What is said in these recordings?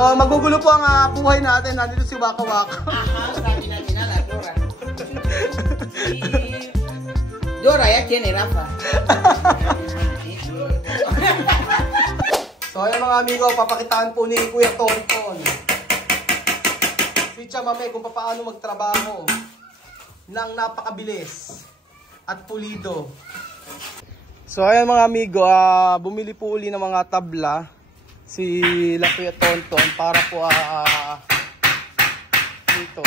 So, magugulo po ang buhay natin. Nandito si Waka Waka. Sabi na nila, Dora. Dora, ya tiene Rafa. So, ayan mga amigo, papakitaan po ni Kuya Tonton si Chamame kung paano magtrabaho ng napakabilis at pulido. So, ayan mga amigo, bumili po uli ng mga tabla si Kuya Tonton para po dito.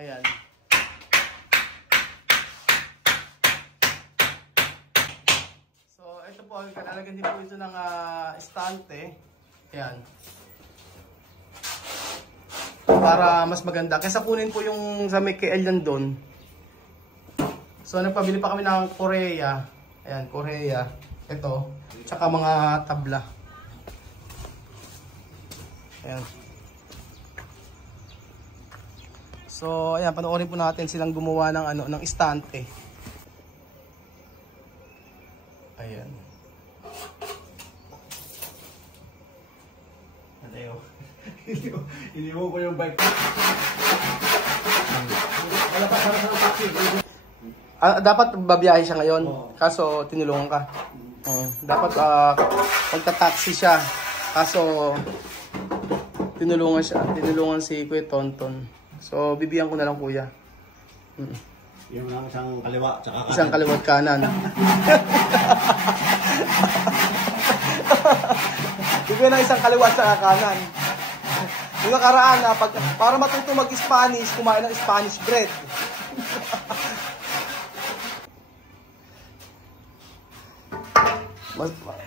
Ayan. So, ito po, kalalagyan din po ito ng estante. Ayan. Para mas maganda. Kaysa kunin po yung sa may KL yan doon. So, nagpabili pa kami ng Korea. Ayan, Korea. Ito. Tsaka mga tabla. Ayan. So, ayan, panoorin po natin silang gumawa ng ng estante. Ayan. Ano Iniwan ko yung bike. Dapat babiyahe siya ngayon, kaso tinulungan ka. Dapat magta-taxi siya, kaso tinulungan si Kuya Tonton. So bibigyan ko na lang kuya. Yung lang isang kaliwa tsaka kanan. Isang kaliwat kanan. Bibigyan ng isang kaliwat tsaka kanan. Yung nakaraan para matuto mag-Spanish, kumain ng Spanish bread.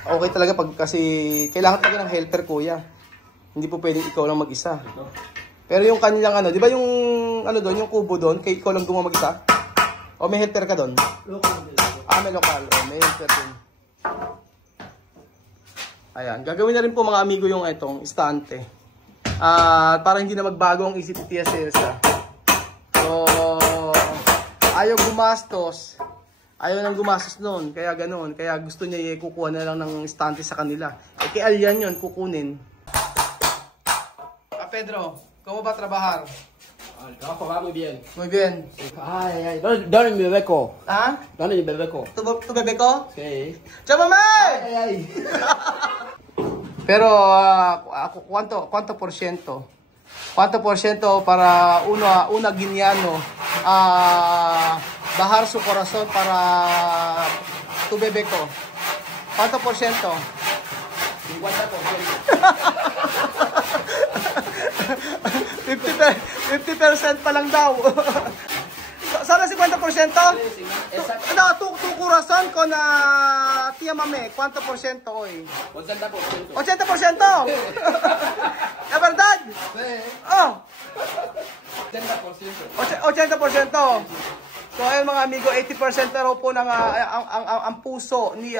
Okay talaga kasi kailangan talaga ng helper kuya. Hindi po pwedeng ikaw lang mag-isa. Pero yung kanilang di ba yung doon, yung kubo doon, kay ikaw lang gumawa mag-isa? O may helper ka doon? Local. May lokal. May helper din. Ayan, gagawin na rin po mga amigo yung itong estante. Para hindi na magbago ang isip ni Tia Celsa. So, ayaw gumastos. Ayaw nang gumastos noon. Kaya ganoon. Kaya gusto niya kukuha na lang ng estante sa kanila. Kay Alyan yun, kukunin. Pedro, ¿cómo va a trabajar? El trabajo va muy bien. Muy bien. Ay. ¿Dónde mi bebé ko? ¿Ah? ¿Dónde mi bebé ko? ¿Tu bebé ko? Sí. ¡Chámame! Ay. Pero, ¿cuánto por ciento? ¿Cuánto por ciento para una guineano bajar su corazón para tu bebé ko? ¿Cuánto por ciento? 50% pa lang daw. Sana 50%? No, tu corazón con Tia Mame, ¿cuánto por ciento hoy? 80%. 80%? ¿Es verdad? Sí. Oh, 80%. 80%. So ayun mga amigo, 80% na raw po ng ang puso ni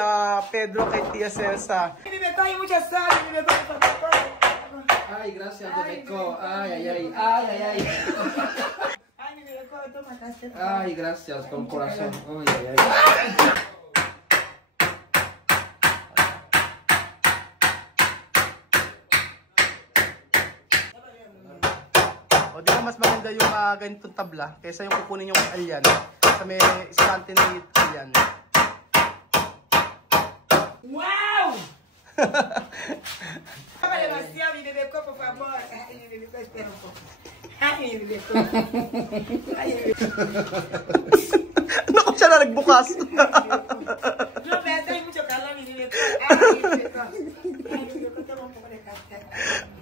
Pedro kay Tia Celsa. Hay mucha sal, Ay, gracias, bebé ko. Ay. Ay, Ay, gracias, con corazón. Ay. O di ba mas maganda yung ganitong tabla kaysa yung kukunin yung Alyan sa may istante ni Alyan. ¡Wow! Dame demasiado mi bebé, por favor. Ay, mi bebé, espera un poco. Ay, mi bebé. Ay, mi bebé. Naku, siya na nagbukas. No, me hace mucho calor, mi bebé. Ay, mi bebé. Ay, mi bebé, toma un poco de café.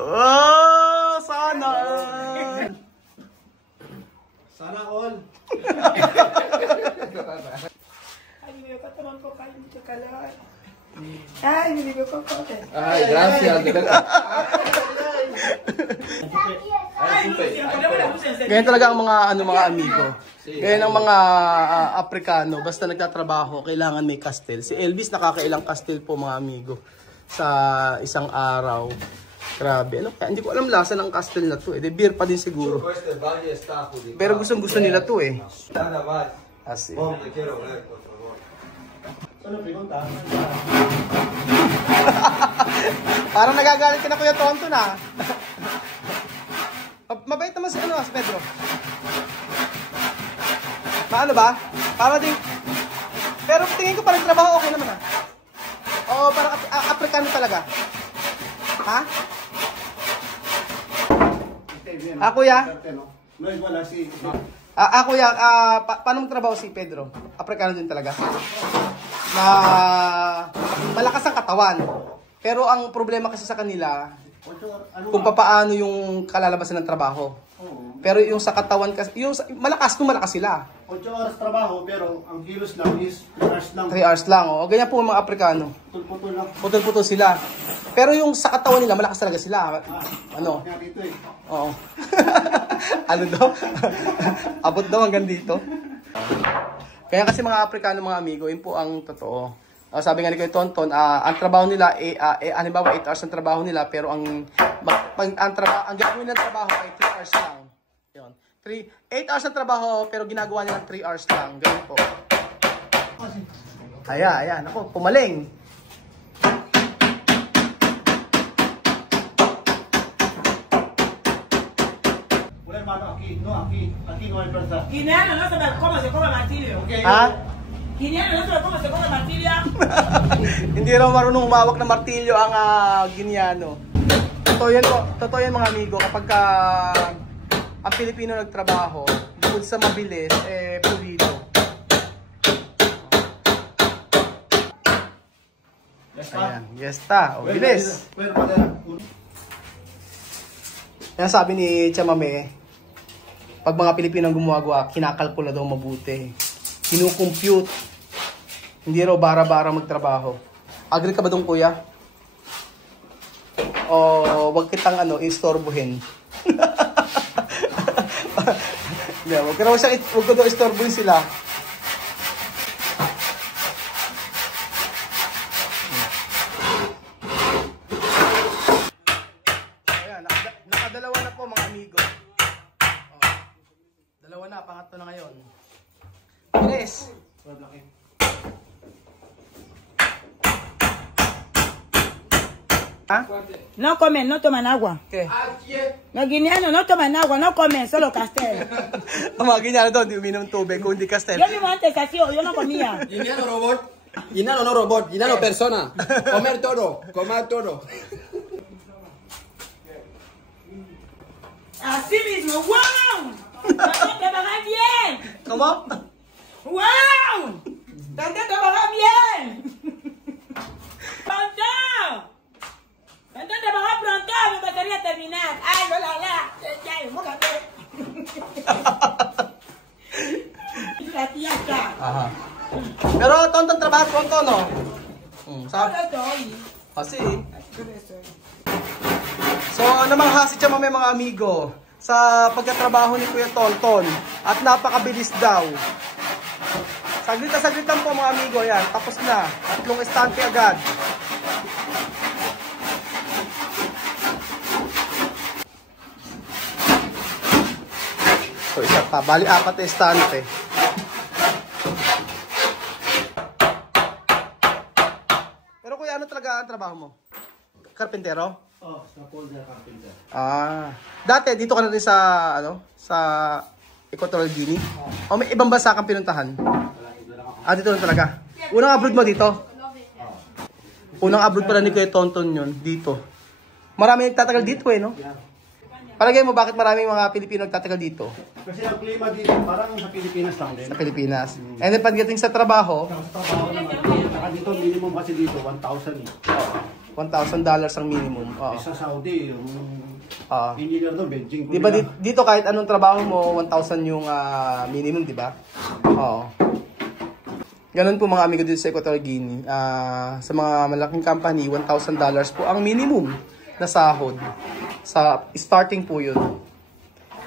Oh, sana. Sana all. Ay, mi bebé, toma un poco, hay mucho calor. Ay, mi bebé, cocote. Ay, gracias, bebé ko. Ganyan talaga ang mga amigo. Ganyan ang mga Aprikano. Basta nagtatrabaho, kailangan may kastel. Si Elvis nakakailang kastel po mga amigo sa isang araw. Grabe. Ano kaya? Hindi ko alam lasa ng kastel na to. De beer pa din siguro. Pero gustong-gusto nila to eh. Asi. Solo pregunta. Parang nagagalit ka na Kuya Tonton ah. Mabait naman si Pedro. Maano ba? Para din. Pero tingin ko parang trabaho okay naman ah. Oo, parang Afrikano talaga. Ha? Kuya? Kuya, paano magtrabaho si Pedro? Afrikano din talaga. Na malakas ang katawan. Pero ang problema kasi sa kanila, kung paano yung kalalabasan ng trabaho. Pero yung sa katawan kasi, yung malakas sila. 8 oras trabaho, pero ang kilos lang is 3 hours lang. 3 hours lang, oh. Ganyan po ang mga Afrikano. Putol-putol lang. Putol-putol sila. Pero yung sa katawan nila, malakas talaga sila. Ano? Kaya dito eh. Oo. Ano daw? Abot daw hanggang dito. Kaya kasi mga Afrikano, mga amigo, yun po ang totoo. Sabi nga ni Kuya Tonton, ang trabaho nila, halimbawa 8 hours ang trabaho nila, pero ang gagawin ng trabaho ay 3 hours lang. Yun. 8 hours ang trabaho, pero ginagawa nila 3 hours lang. Ganun po. Ayan. Ako, pumaling. Aquí no hay verdad. Guineano no sabe cómo se come martillo. Ha? Guineano no sabe cómo se come martillo. Hindi raw marunong humawak ng martilyo ang Guineano. Totoo yan mga amigo, kapag ang Pilipino nagtrabaho, bukod sa mabilis, pulido. Ayan, yesta. O, bilis. Yan sabi ni Chamame, pag mga Pilipino ang gumagawa, kinakalkula daw mabuti. Kinukompute. Hindi raw bara-bara magtrabaho. Agree ka ba doon, kuya? O wag kitang istorbohin. Wag ko daw istorbohin sila. Ayan, nakadalawa na po mga amigo. Dalawa na, pangatlo na ngayon. Bilis! ¿Ah? No comen, no toman agua. ¿Qué? Los guineanos no toman agua, no comen, solo castel. Ang mga Guineano doon, di uminom tubig, kundi castel. Yo mismo antes así, yo no comía. Guineano robot. Guineano no robot. Guineano persona. Comer todo. Comer todo. Así mismo, wow. Trabajar bien. ¿Cómo? Wow. Tante trabajar bien. Pronto. Tante trabajar pronto, me gustaría terminar. Ay, la. Ya, mójate. La tía está. Aha. Pero Tonton trabaho Tonton, no? Sabi. Kasi. So, namangha si Chamame mga amigo sa pagkatrabaho ni Kuya Tonton at napakabilis daw. Saglit lang po mga amigo, yan. Tapos na. 3 estante agad. So, isa pa. Bali, 4 estante. Pero kuya, ano talaga ang trabaho mo? Karpintero? Sa folder carpenter. Dati dito ka na rin sa sa Equatorial Guinea. O may ibang bansa kang pinuntahan? Dito lang talaga. Unang abroad mo dito? Unang abroad pala ni Kuya Tonton yun, dito. Marami nagtatagal dito no? Palagay mo bakit maraming mga Pilipino nagtatagal dito? Kasi ang klima dito, parang sa Pilipinas lang din. Sa Pilipinas. And then pagdating sa trabaho, Sa trabaho naman, saka dito, minimum kasi dito, 1,000 eh. $1,000 ang minimum. Oo. Sa Saudi, yung Oo. engineer doon, Beijing. Di ba dito kahit anong trabaho mo, 1,000 yung minimum, di ba? Oo. Ganun po mga amigo dito sa Equatorial Guinea. Sa mga malaking company, $1,000 po ang minimum na sahod. Sa starting po yun.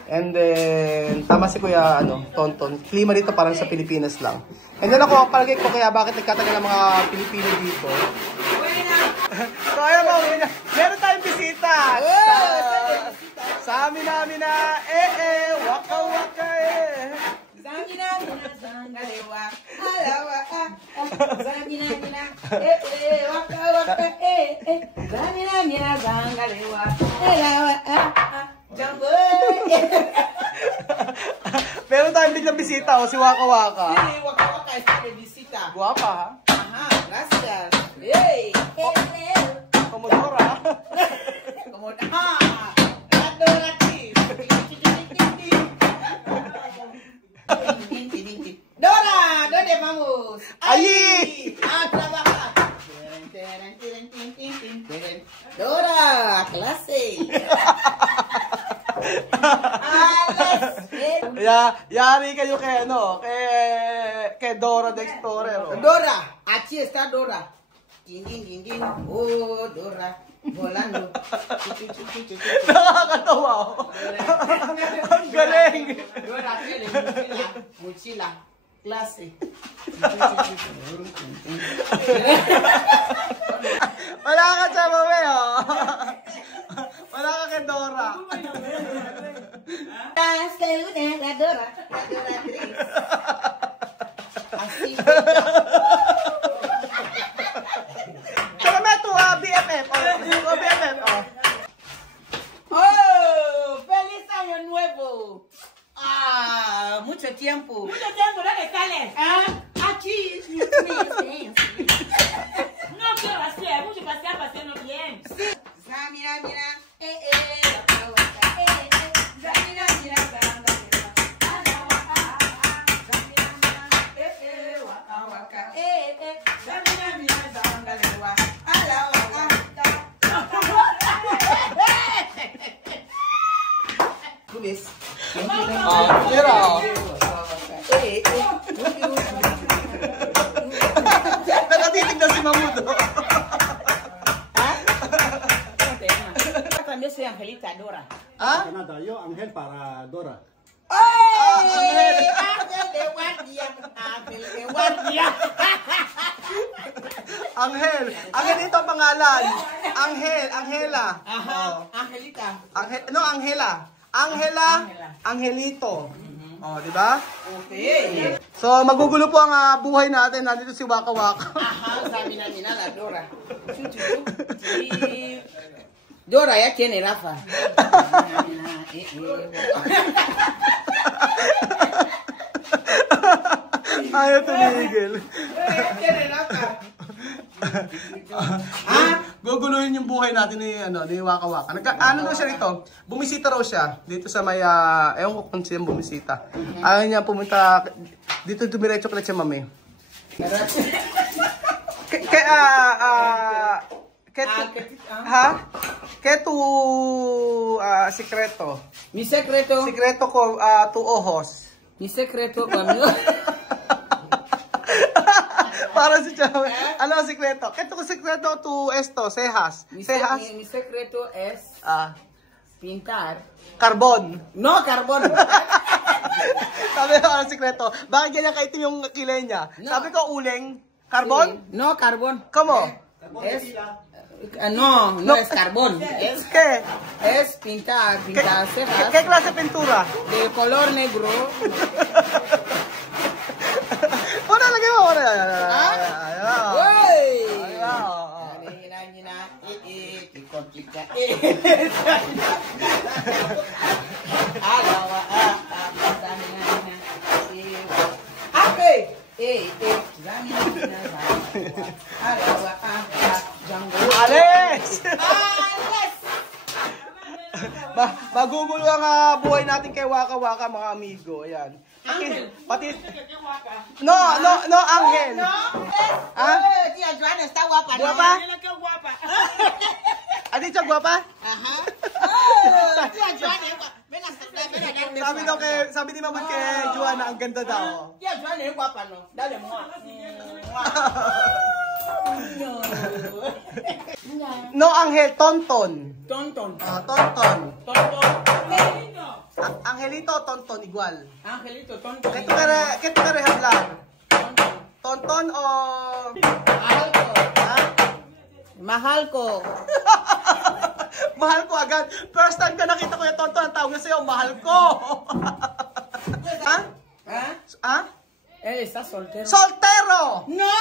And then, tama si Kuya Tonton, klima dito parang sa Pilipinas lang. And then ako, palagay ko kaya bakit nagkatagal ang mga Pilipino dito. So ayan mo, meron tayong bisita. Sa amin namin na, waka waka Samina, dalewa, alawa, Zamina mina, waka waka, zamina mina, zangalewa, elawa, jambo. Meron tayong biglang bisita, si Waka Waka. Waka waka está de visita. Guwapa, ha? Ajá, gracias. Hey, Komodora. como adoratis. Dora, ¿dónde vamos? Allí. A trabajar. Dora, clase. Yari kayo kay ano, kay Dora the Explorer. Oh. Dora, aquí está Dora. Ding, ding, ding, ding. Oh, Dora, volando. Nakakatawa, oh. Ang galing. Dora tiene mochila, mochila, clase. Wala ka siya, mami, oh. Wala ka kay Dora. La Dora, la Doratriz. Así. Pero may ito, BFF. Oh, BFF, oh. ¡Oh! ¡Feliz Año Nuevo! ¡Ah! Mucho tiempo. Mucho tiempo, ¿dónde sales? Ah, aquí. No quiero hacer, mucho pasear, paseando bien. Mira, mira. Tira, oh. Nakatitignan si Mahmoud, oh. También soy Angelita Dora. Ha? Canada, yo, Angel para Dora. ¡Ay! Ángel de guardia. Ángel de guardia. Angel. Angel dito ang pangalan. Angel, Angela. Ajá, Oh. Angelita. Angela. Angela, Angelito. Oh, di ba? Okay. So, magugulo po ang buhay natin. Nandito si Waka Waka. Ajá, Samina, mira la Dora. Sí. Dora ya tiene Rafa. Ayaw tumigil. Ya tiene Rafa. Guguluhin yung buhay natin ni Waka Waka. Ano daw siya rito? Bumisita raw siya dito sa may ewan ko kung siyang bumisita. Ayaw niya pumunta dito, dumiretso ka na siya, mami. Ketu sikreto. Mi secreto. Sikreto ko tu ojos. Mi secreto conmigo. Para si Chao. Ano ang sikreto? Ketu sikreto tu esto, cejas. Cejas. Mi secreto es pintar. Carbon. No carbón. Sabi ko ang sikreto. Bakit ganyan kaitim yung kilay niya? No. Sabi ko uling. Carbon? No carbón. Como? Es, no es carbón. ¿Qué? Es pintar cejas ¿Qué clase de pintura? de color negro. Una lagi mo. Una. ¡Uy! Alex! Magugulo ang buhay natin kay Waka Waka, mga amigo. Ayan. Pati... No, Angel. Tía Joana está guapa, ¿no? ¿Guapa? Mira qué guapa. ¿Has dicho guapa? Ajá. Tía Joana es guapa. Ven a Sabi ni Mamut kay Joanna, ang ganda daw. Tía Joana es guapa, ¿no? Dale, mua. No, Angel, tonton. Tonton. Tonton. Tonton. Angelito, tonton, igual. Angelito, tonton. ¿Qué te quieres hablar? Tonton. ¿Tonton o...? Mahal ko. Ha? Mahal ko. Mahal ko agad. First time ka nakita ko yung tonton, ang tawag na sa'yo, mahal ko. Ha? Ha? Ha? Él está soltero. Soltero! No,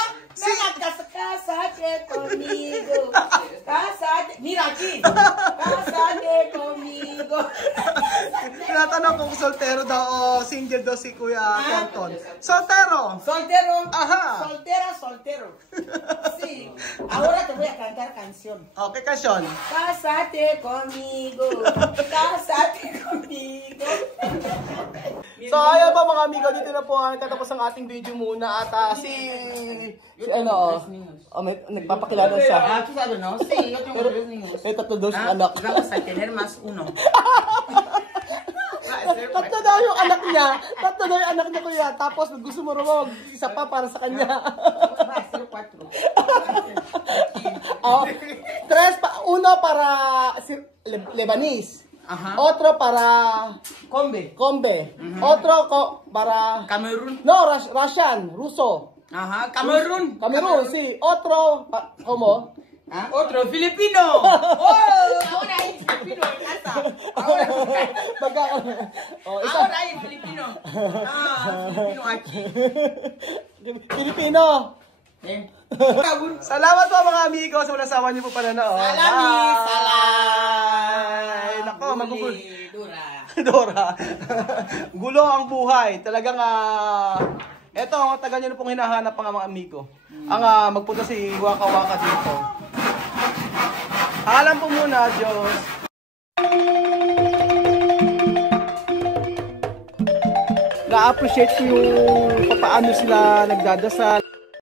cásate conmigo. Cásate. Mira aquí. Cásate conmigo. Tinatanong kung soltero daw o single daw si Kuya Kenton. Soltero! Soltero. Ajá. Soltera, soltero. Sí. Ahora te voy a cantar canción. Okay, kasyon. Cásate conmigo. Cásate conmigo. So ayan po mga amigo, dito na po tatapos ang ating video muna at si ano, nagpapakilala sa ¿Tú sabes, no? Sí, yo tengo 3 niños. may tatlo daw siyang anak. Vamos a tener más uno. Tatlo daw yung anak niya. Tatlo daw yung anak niya kuya. Tapos gusto mo rin isa pa para sa kanya. Va a ser 4. Oh, tres pa, uno para Lebanese. Ajá. Otro para Combe. Combe. Otro para Camerún. no, Russian, ruso. Ajá. Camerún. Camerún, sí. Otro, ¿cómo? ¿Ah? Otro filipino. Oh, ahora hay filipino en casa. Ahora, Oh, isa. ahora hay filipino. Ah, filipino aquí. Filipino. Eh. Salamat po mga amigo sa walang sawa niyo po pananood. Salami, Ay, nako, magugul. Dura. Dora. Gulo ang buhay. Talagang eto ang taga niyo pong hinahanap ng mga amigo. Ang magpunta si Waka Waka dito. Alam po muna, Diyos. Na-appreciate ko yung paano sila nagdadasal.